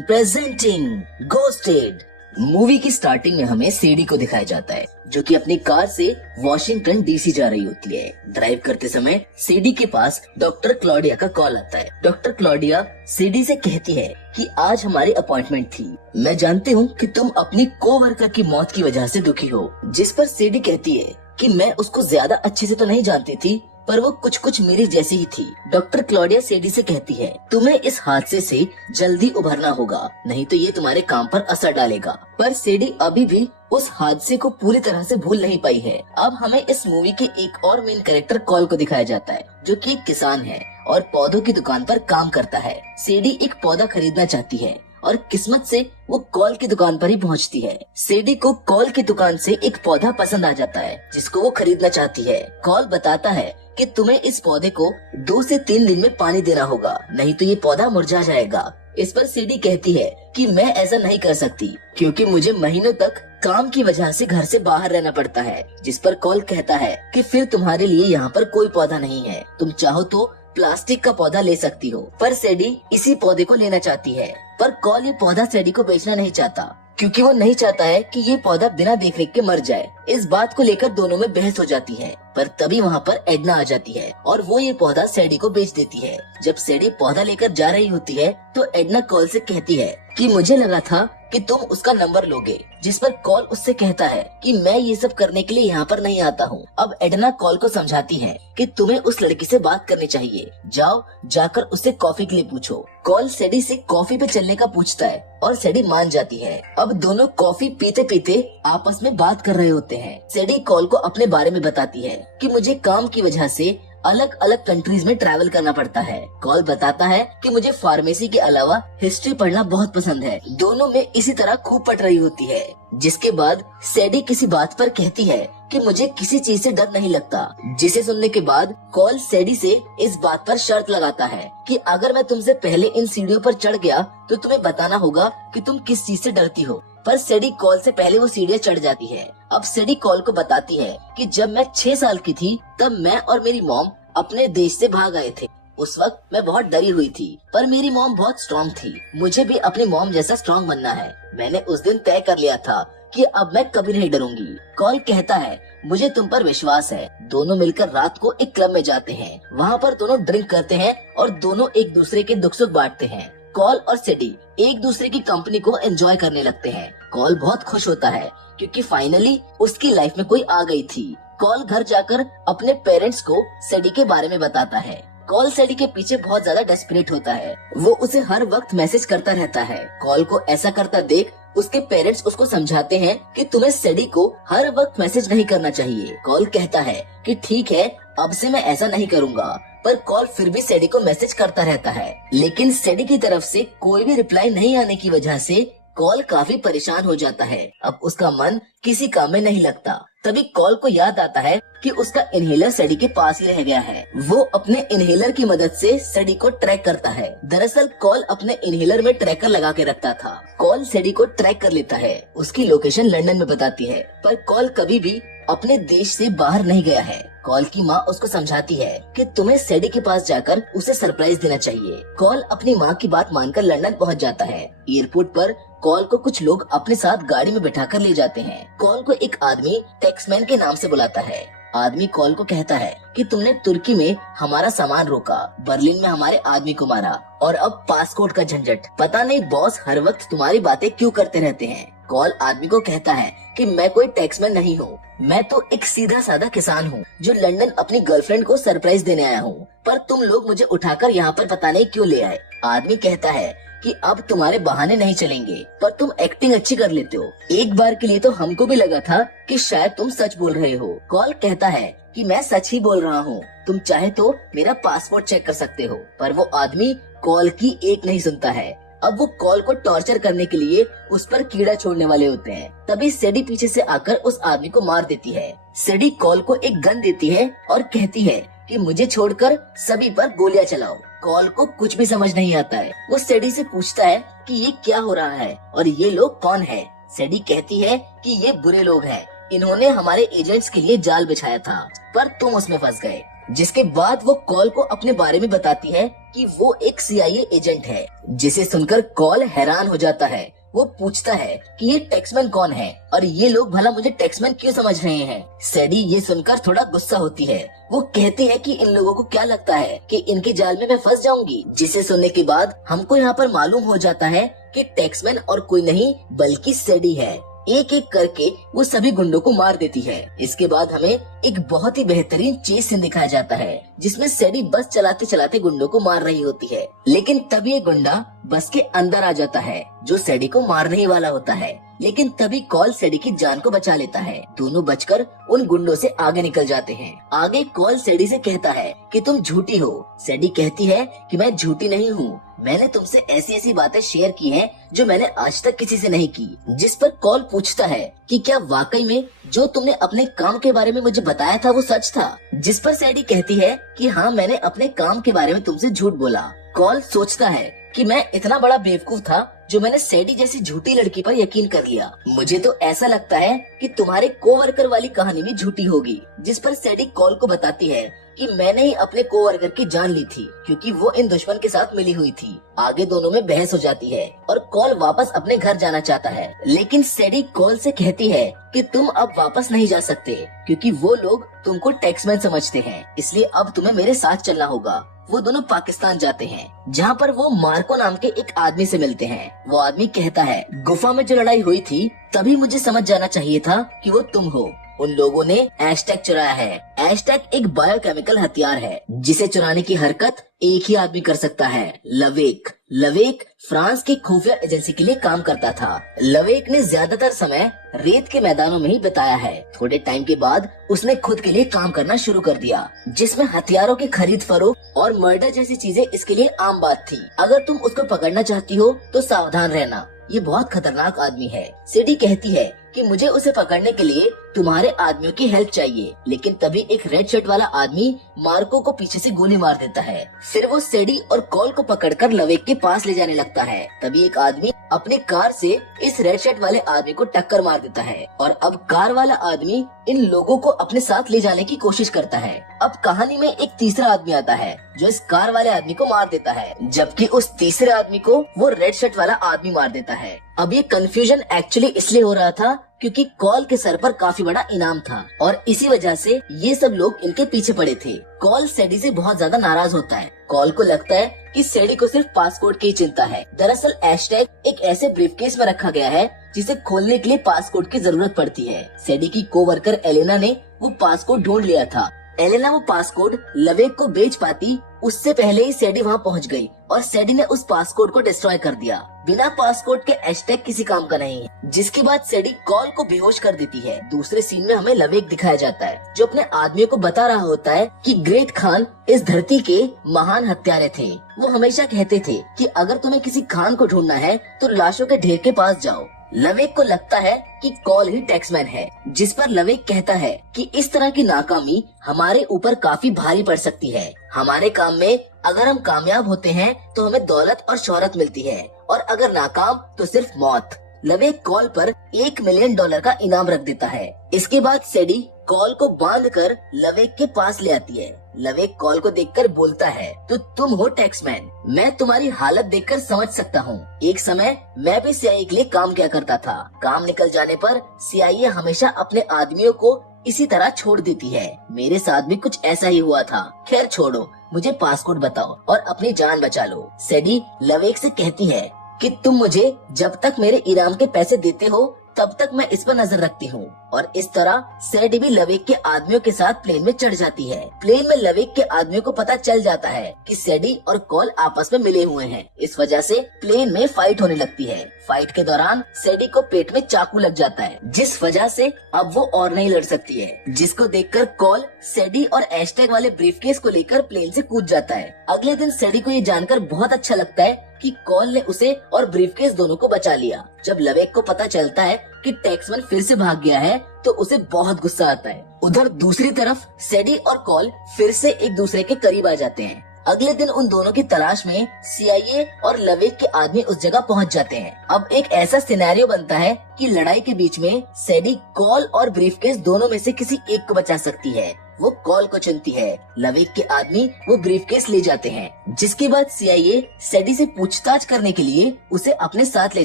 Presenting ghosted. Movie की starting में हमें सीडी को दिखाया जाता है जो कि अपनी कार से वॉशिंगटन डीसी जा रही होती है। ड्राइव करते समय सीडी के पास डॉक्टर क्लॉडिया का कॉल आता है। डॉक्टर क्लॉडिया सीडी से कहती है कि आज हमारी अपॉइंटमेंट थी। मैं जानती हूँ कि तुम अपनी कोवर्कर की मौत की वजह से दुखी हो। जिस पर सीडी कहती है कि मैं उसको ज्यादा अच्छे से तो नहीं जानती थी, पर वो कुछ कुछ मेरी जैसी ही थी। डॉक्टर क्लॉडिया सीडी से कहती है तुम्हें इस हादसे से जल्दी उभरना होगा, नहीं तो ये तुम्हारे काम पर असर डालेगा। पर सीडी अभी भी उस हादसे को पूरी तरह से भूल नहीं पाई है। अब हमें इस मूवी के एक और मेन कैरेक्टर कॉल को दिखाया जाता है जो कि एक किसान है और पौधों की दुकान पर काम करता है। सीडी एक पौधा खरीदना चाहती है और किस्मत से वो कॉल की दुकान पर ही पहुंचती है। सीडी को कॉल की दुकान से एक पौधा पसंद आ जाता है जिसको वो खरीदना चाहती है। कॉल बताता है कि तुम्हें इस पौधे को 2 से 3 दिन में पानी देना होगा, नहीं तो ये पौधा मुरझा जाएगा। इस पर सीडी कहती है कि मैं ऐसा नहीं कर सकती क्योंकि मुझे महीनों तक काम की वजह से घर से बाहर रहना पड़ता है। जिस पर कॉल कहता है कि फिर तुम्हारे लिए यहाँ पर कोई पौधा नहीं है, तुम चाहो तो प्लास्टिक का पौधा ले सकती हो। पर सीडी इसी पौधे को लेना चाहती है, पर कॉल ये पौधा सीडी को बेचना नहीं चाहता क्योंकि वो नहीं चाहता है कि ये पौधा बिना देखरेख के मर जाए। इस बात को लेकर दोनों में बहस हो जाती है, पर तभी वहाँ पर एडना आ जाती है और वो ये पौधा सीडी को बेच देती है। जब सीडी पौधा लेकर जा रही होती है तो एडना कॉल से कहती है कि मुझे लगा था कि तुम उसका नंबर लोगे। जिस पर कॉल उससे कहता है कि मैं ये सब करने के लिए यहाँ पर नहीं आता हूँ। अब एडना कॉल को समझाती है कि तुम्हें उस लड़की से बात करनी चाहिए, जाओ जाकर उससे कॉफी के लिए पूछो। कॉल सीडी से कॉफी पे चलने का पूछता है और सीडी मान जाती है। अब दोनों कॉफी पीते पीते आपस में बात कर रहे होते हैं। सीडी कॉल को अपने बारे में बताती है कि मुझे काम की वजह से अलग अलग कंट्रीज में ट्रैवल करना पड़ता है। कॉल बताता है कि मुझे फार्मेसी के अलावा हिस्ट्री पढ़ना बहुत पसंद है। दोनों में इसी तरह खूब पट रही होती है। जिसके बाद सीडी किसी बात पर कहती है कि मुझे किसी चीज से डर नहीं लगता, जिसे सुनने के बाद कॉल सीडी से इस बात पर शर्त लगाता है कि अगर मैं तुमसे पहले इन सीढ़ियों पर चढ़ गया तो तुम्हें बताना होगा कि तुम किस चीज से डरती हो। पर सीडी कॉल से पहले वो सीढ़ियाँ चढ़ जाती है। अब सीडी कॉल को बताती है कि जब मैं 6 साल की थी तब मैं और मेरी मॉम अपने देश से भाग आए थे। उस वक्त मैं बहुत डरी हुई थी, पर मेरी मॉम बहुत स्ट्रॉन्ग थी। मुझे भी अपनी मॉम जैसा स्ट्रॉन्ग बनना है। मैंने उस दिन तय कर लिया था कि अब मैं कभी नहीं डरूंगी। कॉल कहता है मुझे तुम पर विश्वास है। दोनों मिलकर रात को एक क्लब में जाते हैं। वहाँ पर दोनों ड्रिंक करते हैं और दोनों एक दूसरे के दुख सुख बांटते हैं। कॉल और सीडी एक दूसरे की कंपनी को एंजॉय करने लगते हैं। कॉल बहुत खुश होता है क्योंकि फाइनली उसकी लाइफ में कोई आ गई थी। कॉल घर जाकर अपने पेरेंट्स को सीडी के बारे में बताता है। कॉल सीडी के पीछे बहुत ज्यादा डेस्परेट होता है। वो उसे हर वक्त मैसेज करता रहता है। कॉल को ऐसा करता देख उसके पेरेंट्स उसको समझाते हैं कि तुम्हें सीडी को हर वक्त मैसेज नहीं करना चाहिए। कॉल कहता है कि ठीक है, अब से मैं ऐसा नहीं करूँगा। पर कॉल फिर भी सीडी को मैसेज करता रहता है, लेकिन सीडी की तरफ से कोई भी रिप्लाई नहीं आने की वजह से कॉल काफी परेशान हो जाता है। अब उसका मन किसी काम में नहीं लगता। तभी कॉल को याद आता है कि उसका इनहेलर सीडी के पास ही रह गया है। वो अपने इनहेलर की मदद से सीडी को ट्रैक करता है। दरअसल कॉल अपने इनहेलर में ट्रैकर लगा के रखता था। कॉल सीडी को ट्रैक कर लेता है। उसकी लोकेशन लंदन में बताती है, पर कॉल कभी भी अपने देश से बाहर नहीं गया है। कॉल की माँ उसको समझाती है कि तुम्हें सीडी के पास जाकर उसे सरप्राइज देना चाहिए। कॉल अपनी माँ की बात मानकर लंदन पहुँच जाता है। एयरपोर्ट पर कॉल को कुछ लोग अपने साथ गाड़ी में बिठाकर ले जाते हैं। कॉल को एक आदमी टैक्समैन के नाम से बुलाता है। आदमी कॉल को कहता है कि तुमने तुर्की में हमारा सामान रोका, बर्लिन में हमारे आदमी को मारा और अब पासपोर्ट का झंझट। पता नहीं बॉस हर वक्त तुम्हारी बातें क्यों करते रहते हैं। कॉल आदमी को कहता है कि मैं कोई टैक्समैन नहीं हूँ, मैं तो एक सीधा साधा किसान हूँ जो लंदन अपनी गर्लफ्रेंड को सरप्राइज देने आया हूँ, पर तुम लोग मुझे उठाकर यहाँ पर पता नहीं क्यों ले आए। आदमी कहता है कि अब तुम्हारे बहाने नहीं चलेंगे, पर तुम एक्टिंग अच्छी कर लेते हो। एक बार के लिए तो हमको भी लगा था कि शायद तुम सच बोल रहे हो। कॉल कहता है कि मैं सच ही बोल रहा हूँ, तुम चाहे तो मेरा पासपोर्ट चेक कर सकते हो। पर वो आदमी कॉल की एक नहीं सुनता है। अब वो कॉल को टॉर्चर करने के लिए उस पर कीड़ा छोड़ने वाले होते हैं। तभी सीडी पीछे से आकर उस आदमी को मार देती है। सीडी कॉल को एक गन देती है और कहती है कि मुझे छोड़कर सभी पर गोलियां चलाओ। कॉल को कुछ भी समझ नहीं आता है। वो सीडी से पूछता है कि ये क्या हो रहा है और ये लोग कौन है। सीडी कहती है कि ये बुरे लोग हैं, इन्होंने हमारे एजेंट्स के लिए जाल बिछाया था, पर तुम उसमें फंस गए। जिसके बाद वो कॉल को अपने बारे में बताती है कि वो एक CIA एजेंट है, जिसे सुनकर कॉल हैरान हो जाता है। वो पूछता है कि ये टैक्समैन कौन है और ये लोग भला मुझे टैक्समैन क्यों समझ रहे हैं। सैडी ये सुनकर थोड़ा गुस्सा होती है। वो कहती है कि इन लोगों को क्या लगता है कि इनके जाल में मैं फंस जाऊंगी। जिसे सुनने के बाद हमको यहाँ पर मालूम हो जाता है कि टैक्समैन और कोई नहीं बल्कि सैडी है। एक एक करके वो सभी गुंडों को मार देती है। इसके बाद हमें एक बहुत ही बेहतरीन चेस सीन दिखाया जाता है, जिसमें सैडी बस चलाते चलाते गुंडों को मार रही होती है। लेकिन तभी एक गुंडा बस के अंदर आ जाता है जो सैडी को मारने ही वाला होता है। लेकिन तभी कॉल सैडी की जान को बचा लेता है। दोनों बचकर उन गुंडों से आगे निकल जाते हैं। आगे कॉल सैडी से कहता है कि तुम झूठी हो। सैडी कहती है कि मैं झूठी नहीं हूँ, मैंने तुमसे ऐसी ऐसी बातें शेयर की हैं जो मैंने आज तक किसी से नहीं की। जिस पर कॉल पूछता है कि क्या वाकई में जो तुमने अपने काम के बारे में मुझे बताया था वो सच था। जिस पर सैडी कहती है कि हाँ, मैंने अपने काम के बारे में तुमसे झूठ बोला। कॉल सोचता है कि मैं इतना बड़ा बेवकूफ था जो मैंने सैडी जैसी झूठी लड़की पर यकीन कर लिया। मुझे तो ऐसा लगता है कि तुम्हारे कोवर्कर वाली कहानी भी झूठी होगी। जिस पर सैडी कॉल को बताती है कि मैंने ही अपने कोवर्कर की जान ली थी क्योंकि वो इन दुश्मन के साथ मिली हुई थी। आगे दोनों में बहस हो जाती है और कॉल वापस अपने घर जाना चाहता है। लेकिन सैडी कॉल से कहती है कि तुम अब वापस नहीं जा सकते क्योंकि वो लोग तुमको टैक्समैन समझते हैं, इसलिए अब तुम्हें मेरे साथ चलना होगा। वो दोनों पाकिस्तान जाते हैं जहाँ पर वो मार्को नाम के एक आदमी से मिलते हैं। वो आदमी कहता है गुफा में जो लड़ाई हुई थी तभी मुझे समझ जाना चाहिए था कि वो तुम हो। उन लोगों ने एशटैग चुराया है। एशटैग एक बायोकेमिकल हथियार है जिसे चुराने की हरकत एक ही आदमी कर सकता है, लवेक। लवेक फ्रांस की खुफिया एजेंसी के लिए काम करता था। लवेक ने ज्यादातर समय रेत के मैदानों में ही बिताया है। थोड़े टाइम के बाद उसने खुद के लिए काम करना शुरू कर दिया, जिसमें हथियारों की खरीद फरोख्त और मर्डर जैसी चीजें इसके लिए आम बात थी। अगर तुम उसको पकड़ना चाहती हो तो सावधान रहना, ये बहुत खतरनाक आदमी है। सैडी कहती है कि मुझे उसे पकड़ने के लिए तुम्हारे आदमियों की हेल्प चाहिए। लेकिन तभी एक रेड शर्ट वाला आदमी मार्को को पीछे से गोली मार देता है। फिर वो सैडी और कॉल को पकड़कर लवेक के पास ले जाने लगता है। तभी एक आदमी अपनी कार से इस रेड शर्ट वाले आदमी को टक्कर मार देता है और अब कार वाला आदमी इन लोगों को अपने साथ ले जाने की कोशिश करता है। अब कहानी में एक तीसरा आदमी आता है जो इस कार वाले आदमी को मार देता है, जबकि उस तीसरे आदमी को वो रेड शर्ट वाला आदमी मार देता है। अब ये कंफ्यूजन एक्चुअली इसलिए हो रहा था क्योंकि कॉल के सर पर काफी बड़ा इनाम था और इसी वजह से ये सब लोग इनके पीछे पड़े थे। कॉल सैडी से बहुत ज्यादा नाराज होता है। कॉल को लगता है कि सैडी को सिर्फ पासपोर्ट की चिंता है। दरअसल एशटैग एक ऐसे ब्रीफकेस में रखा गया है जिसे खोलने के लिए पासपोर्ट की जरूरत पड़ती है। सैडी की कोवर्कर एलेना ने वो पासपोर्ट ढूंढ लिया था। एलेना वो पासपोर्ट लवेक को बेच पाती उससे पहले ही सैडी वहाँ पहुँच गई और सैडी ने उस पासपोर्ट को डिस्ट्रॉय कर दिया। बिना पासपोर्ट के एशटैग किसी काम का नहीं है। जिसके बाद सैडी कॉल को बेहोश कर देती है। दूसरे सीन में हमें लवेक दिखाया जाता है जो अपने आदमियों को बता रहा होता है कि ग्रेट खान इस धरती के महान हत्यारे थे। वो हमेशा कहते थे कि अगर तुम्हें किसी खान को ढूंढना है तो लाशों के ढेर के पास जाओ। लवेक को लगता है कि कॉल ही टैक्समैन है, जिस पर लवेक कहता है कि इस तरह की नाकामी हमारे ऊपर काफी भारी पड़ सकती है। हमारे काम में अगर हम कामयाब होते हैं तो हमें दौलत और शोहरत मिलती है और अगर नाकाम तो सिर्फ मौत। लवेक कॉल पर $1 मिलियन का इनाम रख देता है। इसके बाद सैडी कॉल को बांधकर लवेक के पास ले आती है। लवेक कॉल को देखकर बोलता है तो तुम हो टैक्समैन, मैं तुम्हारी हालत देखकर समझ सकता हूँ। एक समय मैं भी CIA के लिए काम किया करता था। काम निकल जाने पर CIA हमेशा अपने आदमियों को इसी तरह छोड़ देती है। मेरे साथ भी कुछ ऐसा ही हुआ था। खैर छोड़ो, मुझे पासपोर्ट बताओ और अपनी जान बचा लो। सैडी लवेक से कहती है कि तुम मुझे जब तक मेरे इनाम के पैसे देते हो तब तक मैं इस पर नजर रखती हूँ। और इस तरह सैडी भी लवेक के आदमियों के साथ प्लेन में चढ़ जाती है। प्लेन में लवेक के आदमियों को पता चल जाता है कि सैडी और कॉल आपस में मिले हुए हैं। इस वजह से प्लेन में फाइट होने लगती है। फाइट के दौरान सैडी को पेट में चाकू लग जाता है, जिस वजह से अब वो और नहीं लड़ सकती है। जिसको देखकर कॉल सैडी और एशटैग वाले ब्रीफकेस को लेकर प्लेन से कूद जाता है। अगले दिन सैडी को ये जानकर बहुत अच्छा लगता है कि कॉल ने उसे और ब्रीफकेस दोनों को बचा लिया। जब लवेक को पता चलता है कि टैक्समैन फिर से भाग गया है तो उसे बहुत गुस्सा आता है। उधर दूसरी तरफ सैडी और कॉल फिर से एक दूसरे के करीब आ जाते हैं। अगले दिन उन दोनों की तलाश में CIA और लवेक के आदमी उस जगह पहुंच जाते हैं। अब एक ऐसा सिनेरियो बनता है की लड़ाई के बीच में सैडी कॉल और ब्रीफकेस दोनों में से किसी एक को बचा सकती है। वो कॉल को चुनती है। लवेक के आदमी वो ब्रीफकेस ले जाते हैं, जिसके बाद CIA सैडी से पूछताछ करने के लिए उसे अपने साथ ले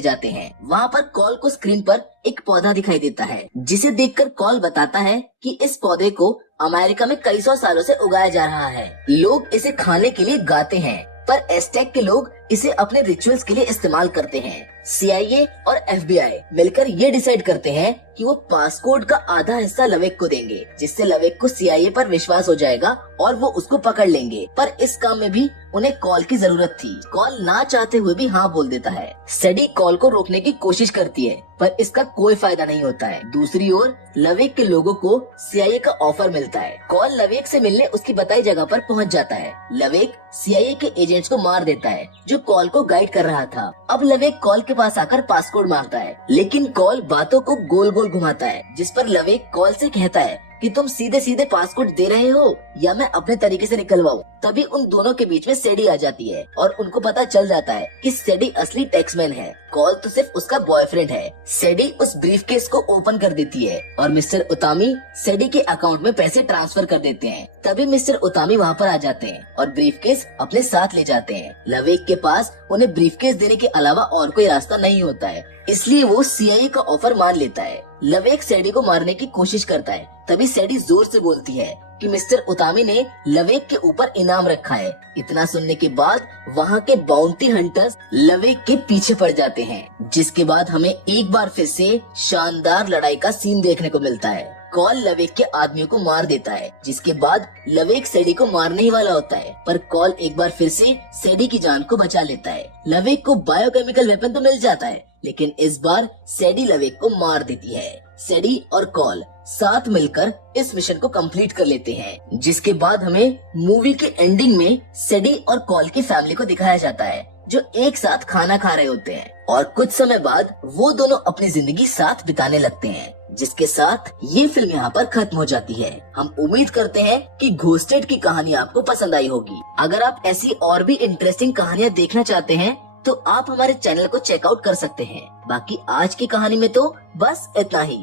जाते हैं। वहाँ पर कॉल को स्क्रीन पर एक पौधा दिखाई देता है, जिसे देखकर कॉल बताता है कि इस पौधे को अमेरिका में कई सौ सालों से उगाया जा रहा है। लोग इसे खाने के लिए गाते हैं, पर एस्टेक के लोग इसे अपने रिचुअल्स के लिए इस्तेमाल करते हैं। CIA और FBI मिलकर ये डिसाइड करते हैं कि वो पासकोड का आधा हिस्सा लवेक को देंगे, जिससे लवेक को CIA पर विश्वास हो जाएगा और वो उसको पकड़ लेंगे। पर इस काम में भी उन्हें कॉल की जरूरत थी। कॉल ना चाहते हुए भी हाँ बोल देता है। सैडी कॉल को रोकने की कोशिश करती है, पर इसका कोई फायदा नहीं होता है। दूसरी ओर लवेक के लोगों को CIA का ऑफर मिलता है। कॉल लवेक से मिलने उसकी बताई जगह पर पहुंच जाता है। लवेक CIA के एजेंट्स को मार देता है जो कॉल को गाइड कर रहा था। अब लवेक कॉल के पास आकर पासकोड मांगता है, लेकिन कॉल बातों को गोल गोल घुमाता है, जिस पर लवेक कॉल से कहता है कि तुम सीधे सीधे पासकोड दे रहे हो या मैं अपने तरीके से निकलवाऊं। तभी उन दोनों के बीच में सैडी आ जाती है और उनको पता चल जाता है कि सैडी असली टैक्समैन है, कॉल तो सिर्फ उसका बॉयफ्रेंड है। सैडी उस ब्रीफकेस को ओपन कर देती है और मिस्टर उतामी सैडी के अकाउंट में पैसे ट्रांसफर कर देते हैं। तभी मिस्टर उतामी वहाँ पर आ जाते हैं और ब्रीफकेस अपने साथ ले जाते हैं। लवेक के पास उन्हें ब्रीफकेस देने के अलावा और कोई रास्ता नहीं होता है, इसलिए वो CIA का ऑफर मान लेता है। लवेक सैडी को मारने की कोशिश करता है। तभी सैडी जोर से बोलती है कि मिस्टर उतामी ने लवेक के ऊपर इनाम रखा है। इतना सुनने के बाद वहाँ के बाउंटी हंटर्स लवेक के पीछे पड़ जाते हैं, जिसके बाद हमें एक बार फिर से शानदार लड़ाई का सीन देखने को मिलता है। कॉल लवेक के आदमियों को मार देता है, जिसके बाद लवेक सैडी को मारने ही वाला होता है, पर कॉल एक बार फिर से सैडी की जान को बचा लेता है। लवेक को बायोकेमिकल वेपन तो मिल जाता है, लेकिन इस बार सैडी लवेक को मार देती है। सैडी और कॉल साथ मिलकर इस मिशन को कंप्लीट कर लेते हैं, जिसके बाद हमें मूवी के एंडिंग में सैडी और कॉल की फैमिली को दिखाया जाता है, जो एक साथ खाना खा रहे होते हैं और कुछ समय बाद वो दोनों अपनी जिंदगी साथ बिताने लगते हैं। जिसके साथ ये फिल्म यहाँ पर खत्म हो जाती है। हम उम्मीद करते हैं कि घोस्टेड की कहानी आपको पसंद आई होगी। अगर आप ऐसी और भी इंटरेस्टिंग कहानियाँ देखना चाहते हैं तो आप हमारे चैनल को चेकआउट कर सकते हैं। बाकी आज की कहानी में तो बस इतना ही।